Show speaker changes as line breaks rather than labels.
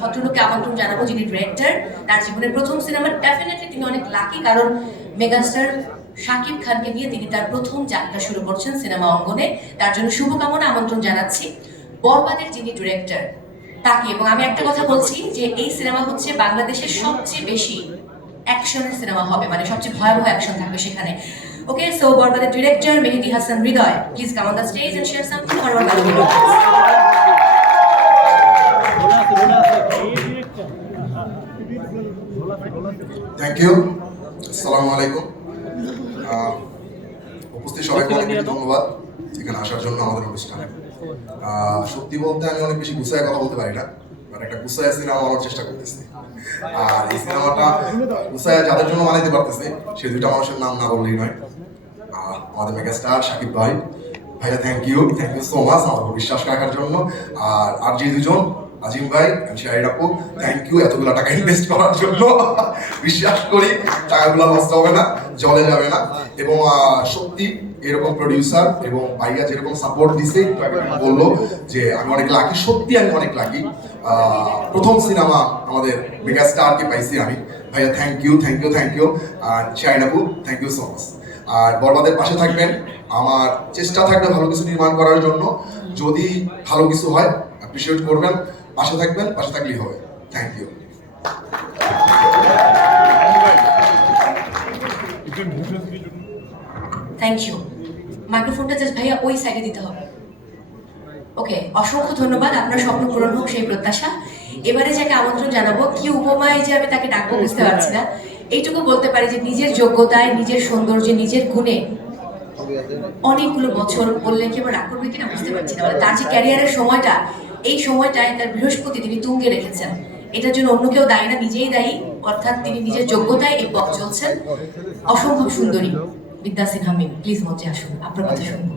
ভদ্রলোককে আমন্ত্রণ জানাব, যিনি ডিরেক্টর তার জীবনের প্রথম সিনেমা ডেফিনেটলি তিনি অনেক লাকি কারণ মেগাস্টার শাকিব খানকে নিয়ে তিনি তার প্রথম যাত্রা শুরু করছেন সিনেমা অঙ্গনে। তার জন্য শুভকামনা, আমন্ত্রণ জানাচ্ছি। বরবাদের যিনি ডিরেক্টর তাকে, এবং আমি একটা কথা বলছি যে এই সিনেমা হচ্ছে বাংলাদেশের সবচেয়ে বেশি অ্যাকশনের সিনেমা হবে মানে সবচেয়ে ভয়াবহ অ্যাকশন থাকবে সেখানে। ওকে সো বরবাদের director Mehedi Hasan Hridoy please come on the stage and share something
thank you আসসালামু আলাইকুম উপস্থিত সবাইকে অনেক ধন্যবাদ। এখানে আসার জন্য আমাদের অনুষ্ঠানে। আহ, সত্যি বলতে আমি অনেক বেশি গুছায় কথা বলতে পারি না বাট একটা গুছায় সিনেমা আমার চেষ্টা করতেছি। আর এই সিনেমাটা গুছায় যাদের জন্য বানাইতে পারতেছে সেই দুইটা মানুষের নাম না বললেই নয়। আহ, আমাদের মেগাস্টার শাকিব ভাই। ভাইয়া thank you thank you so much আমার বিশ্বাস রাখার জন্য। আর আর যে দুজন আজিম ভাই, আমি শাহিদ আপু থ্যাংক ইউ এতগুলো টাকা ইনভেস্ট করার জন্য। বিশ্বাস করি, টাকাগুলো নষ্ট হবে না, জলে যাবে না। এবং সত্যি এরকম প্রডিউসার এবং ভাইয়া যেরকম সাপোর্ট দিছে বলল যে, আমি অনেক লাকি সত্যি আমি অনেক লাকি প্রথম সিনেমা আমাদের মেগা স্টারকে পাইছি আমি। ভাইয়া thank you thank you thank you আর শাহিদ আপু থ্যাংক ইউ সো মাচ আর বরবাদের পাশে থাকবেন। আমার চেষ্টা থাকবে ভালো কিছু নির্মাণ করার জন্য। যদি ভালো কিছু হয় অ্যাপ্রিসিয়েট করবেন। পাশে থাকবেন, পাশে থাকলেই হবে। থ্যাংক ইউ
থ্যাংক ইউ মাইক্রোফোনটা জাস্ট ভাইয়া ওই সাইডে দিতে হবে। ওকে অসংখ্য ধন্যবাদ। আপনার স্বপ্ন পূরণ হোক, সেই প্রত্যাশা। এবারে যাকে আমন্ত্রণ জানাব, কি উপমায় যে আমি তাকে ডাকবো বুঝতে পারছি না। এইটুকু বলতে পারি যে নিজের যোগ্যতায়, নিজের সৌন্দর্যে, নিজের গুণে অনেকগুলো বছর বললে কি আবার রাগ কিনা বুঝতে পারছি না। মানে তার যে ক্যারিয়ারের সময়টা এই সময়টায় তার বৃহস্পতি তিনি তুঙ্গে রেখেছেন। এটার জন্য অন্য কেউ দায়ী না, নিজেই দায়ী। অর্থাৎ তিনি নিজের যোগ্যতায় এই পথ চলছেন। অসম্ভব সুন্দরী বিদ্যা সিনহা মিম প্লিজ মঞ্চে আসুন, আপনার কথা শুনব।